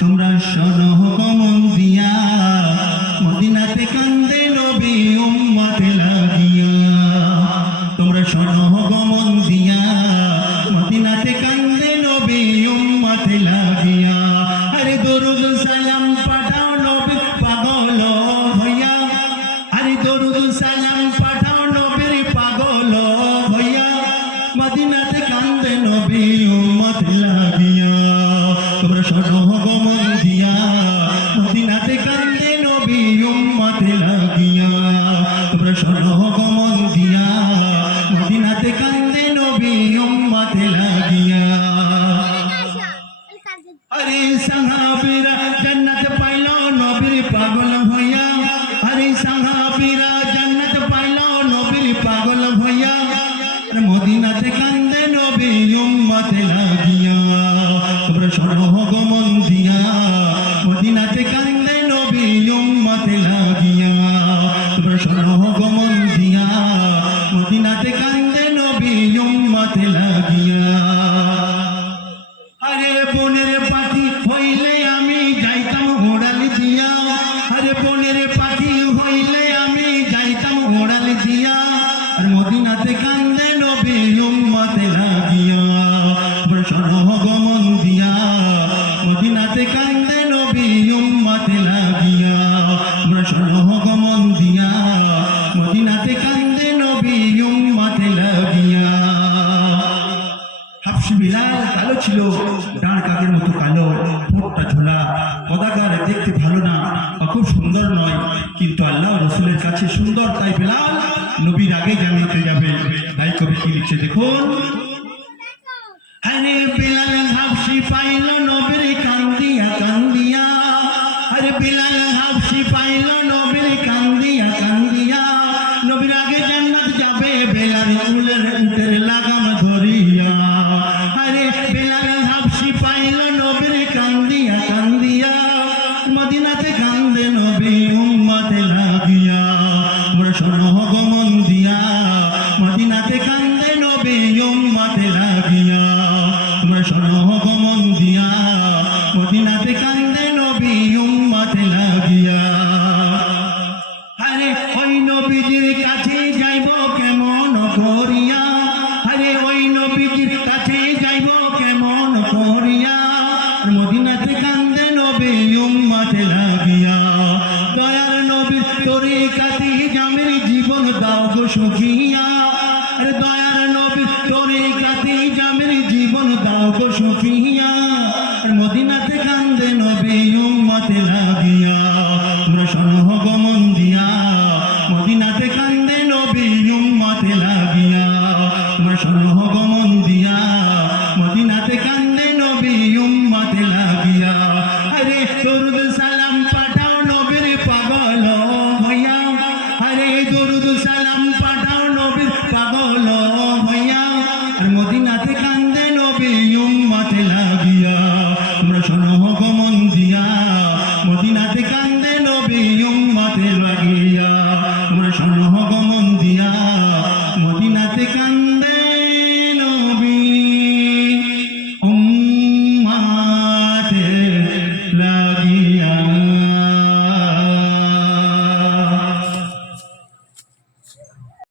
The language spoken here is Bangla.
তোমরা শোনো মন দিয়া, মদিনাতে কান্দে নবী উম্মতে লাগিয়া। তোমরা শোনো মন দিয়া, মদিনাতে কান্দে নবী উম্মতে লাগিয়া। আরে দরুদ সালাম পাঠাও নবীর পাগল হইয়া, আরে দরুদ সালাম পাঠাও নবীর পাগল হইয়া। মদিনাতে কান্দে নবী উম্মতে লাগিয়া। তোমরা শোনো মন দিয়া, মদিনাতে কান্দে নবী উম্মতে লাগিয়া। তোমরা শোনো মন দিয়া, মদিনাতে কান্দে নবী উম্মতে লাগিয়া। আরে সাহাবীরা জান্নাত পাইল নবীর পাগল হইয়া, আরে সাহাবীরা জান্নাত পাইল নবীর পাগল হইয়া। মদিনাতে কান্দে নবী উম্মতে লাগিয়া। তোমরা শোনো মন দিয়া, মদিনাতে কান্দে নবী উম্মতে লাগিয়া। তোমরা শোনো মন দিয়া, মদিনাতে কান্দে নবী উম্মতে লাগিয়া। আরে বনের পাখি হইলে আমি যাইতাম ওড়াল দিয়া, আরে বনের পাখি হইলে আমি যাইতাম ওড়াল দিয়া। আর মদিনাতে কান্দে নবী উম্মতে লাগিয়া। তোমরা শোনো মন দিয়া, মদিনাতে কান্দে নবী উম্মতে লাগিয়া। তোমরা শোনো মন দিয়া, মদিনাতে কান্দে নবী উম্মতে লাগিয়া। হাবশি বিলাল কালো ছিল, ডাঁড় কাকের মতো কালো, ঠোঁটটা ঝোলা, কদাকার, দেখতে ভালো না, খুব সুন্দর নয়, কিন্তু আল্লাহ রসুলের কাছে সুন্দর। তাই বিলাল নবীর আগে জানিতে যাবে। তাই কবি কি লিখছে দেখুন। আরে বিলাল হাবশি পাইল নবীর কান্দিয়া কান্দিয়া, আরে বিলাল হাবশি পাইল নবীর কান্দিয়া কান্দিয়া। নবীর আগে জান্নাত যাবে বেলাল উটের লাগাম ধরিয়া। আরে বিলাল হাবশি পাইল নবীর কান্দিয়া কান্দিয়া। মদিনাতে কান্দে নবী উম্মতে লাগিয়া। তোমরা শোনো মন দিয়া, মদিনাতে কান্দে নবী উম্মতে লাগিয়া। তোমরা শোনো মন দিয়া, মদিনাতে কান্দে নবী উম্মতে লাগিয়া। আরে ওই নবীজির কাছে যাইব কেমন করিয়া, আরে ওই নবীজির কাছে যাইব কেমন করিয়া। মদিনাতে কান্দে নবী উম্মতে লাগিয়া। দয়ার নবীর তরিকাতে জামের জীবন দাও গো সুখিয়া। আরে দয়ার নবীর তরিকাতে জামের জীবন দাও গো সুখিয়া। মদিনা